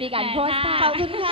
ปีกันโพสต์ค่ะ ขอบคุณค่ะ